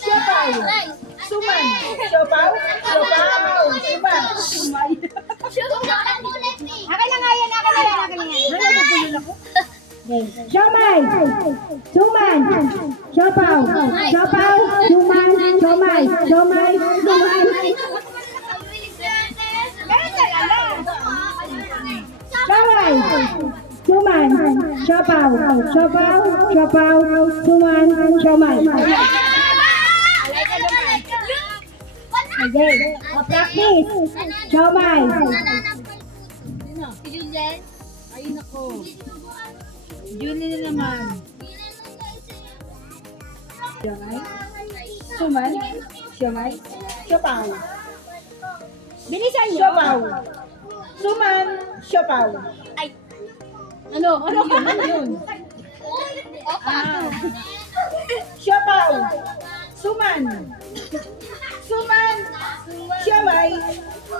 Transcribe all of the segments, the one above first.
Siapaw. Suman. Siapaw. Siapaw. Suman. Sumay. Akin na nga yan. Akin na yan. Akin na yan. Ano Nagpapagulon ako. Siomay! Suman! Siopaw! Siopaw! Suman! Siomay! Siomay! Suman! Siomay! Suman! Siopaw! Siopaw! Siopaw! Suman! Siomay! Okay, o practice. Siomay. Si Juliet. Ay, nako. Julie na naman. Siomay. Suman. Siomay. Siopaw. Bilisan niyo. Siopaw. Suman. Siopaw. Ay. Ano? Ano yun? Ano yun? Ah. Siopaw. Suman. Suman. Siomay.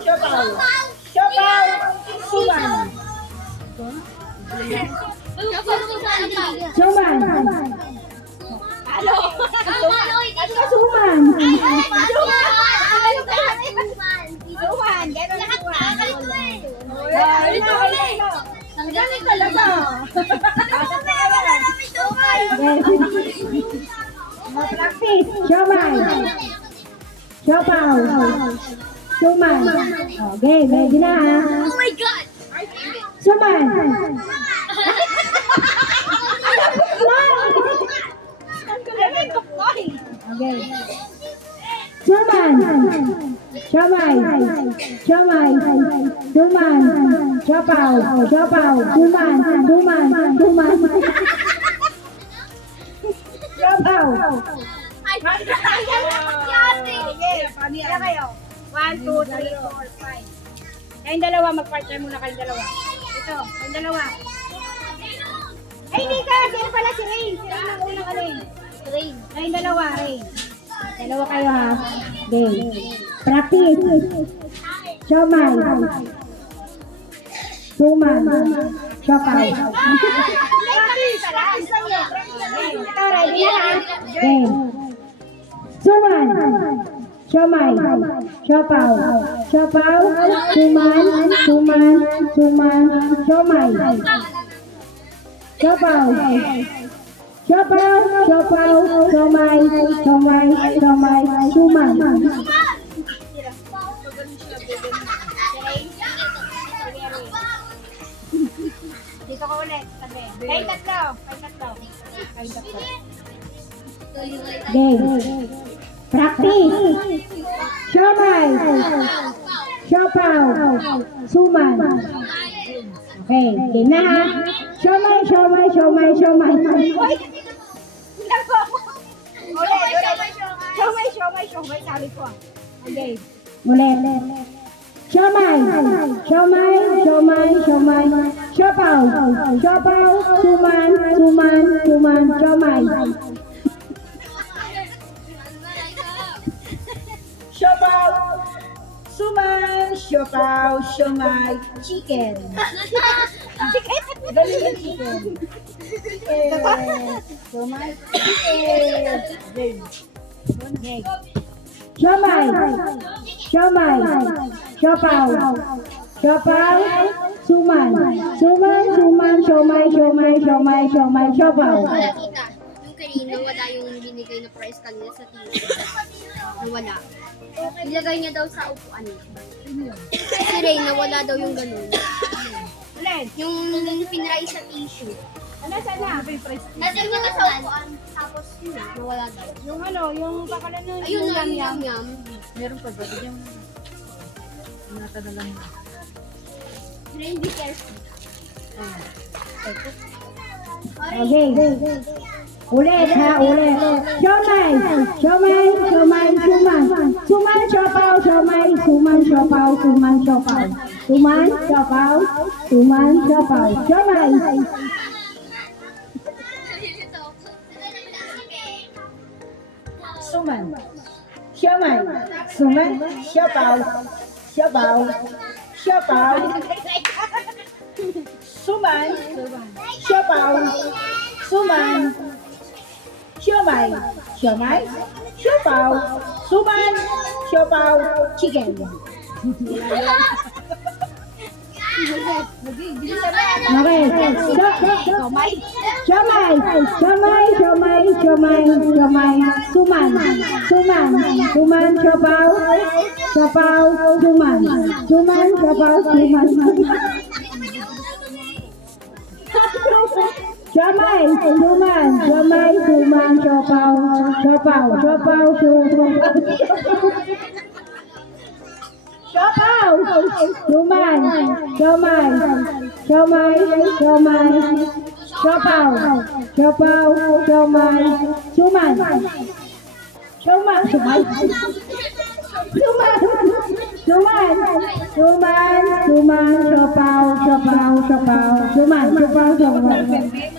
Siopaw. Siopaw. Suman. Suman. Suman. Na suman. Ay, ito. Ang galing talaga. Siopaw. Suman. Okay, ready na ha. Oh my God! Suman. Okay. Suman. Siomay. Siomay. Suman. Siopaw. Siopaw. Suman. Suman. Suman. Siopaw. Ay, Kaya kayo. One, two, three, four, five. Kayong dalawa, mag-partner muna kayong dalawa. Ito, kayong dalawa. Ay, hindi ka. Sino pala si Ray? Si Ray ang unang ano eh. Rain. Kayong dalawa, Ray. Dalawa kayo ha. Okay. Practice. Siomay. Suman. Siopaw. Ito, ready na ha? Okay. Suman. Siomay. Siopaw. Siopaw. Suman. Suman. Suman. Siomay. Siopaw. Siopaw. Siopaw. Siomay. Siomay. Siomay. Suman. Dito ka ulit. Sabi. Kayong tatlo. Kayong tatlo. Kayong tatlo. Okay. Practice. Siomay. Siopaw. Suman. Okay. Game na ha. Siomay. Siomay. Siomay. Siomay. Uy! Nako! Ulit, ulit. Siomay, siomay, siomay. Sabi ko. Okay. Ulit. Siomay. Siomay. Siomay. Siomay. Siopaw. Siopaw. Suman. Suman. Suman. Siomay. Suman, siopaw, siomay, chicken. Chicken? Galing yung chicken. Chicken. Siomay, chicken. Okay. Okay. Siomay. Siomay. Siopaw. Siopaw. Suman. Suman. Suman. Siomay. Siomay. Siomay. Siomay. Siopaw. Wala, tita. Yung kanina, wala yung binigay na price kanina sa tita. Nawala. Nilagay niya daw sa upuan niya. Si Ray, nawala daw yung ganun. Ulit. Yung pinray sa tissue. Ano sana? Nasa niya sa upuan, tapos yun, nawala daw. Yung ano, yung pakala nun, Ayun yung na, yung yam. yam. Meron pa ba? Bigyan mo. Nata na lang. Be careful. Okay. Ulit ha, ulit. Siomay. Siomay. Siomay. Suman. Suman. Siopaw. Siomay. Suman. Siopaw. Suman. Siopaw. Suman. Siopaw. Suman. Siopaw. Siomay. Suman. Siomay. Suman, siopaw, siopaw, siopaw số bài số bầu số bàn số bài số máy số bầu số bàn số bầu chicken nó về cho mày cho mày cho mày cho mày cho mày cho mày su mày su mày su mày cho bao cho bao su mày su mày cho bao su mày cho mày chú mày cho mày chú mày cho bao cho bao cho bao cho cho bao chú mày cho mày cho mày cho mày cho bao cho bao cho mày chú mày chú mày chú mày chú mày chú mày chú mày chú mày cuman, bao cuman, bao cuman, bao chú mày cuman, bao cuman, cuman,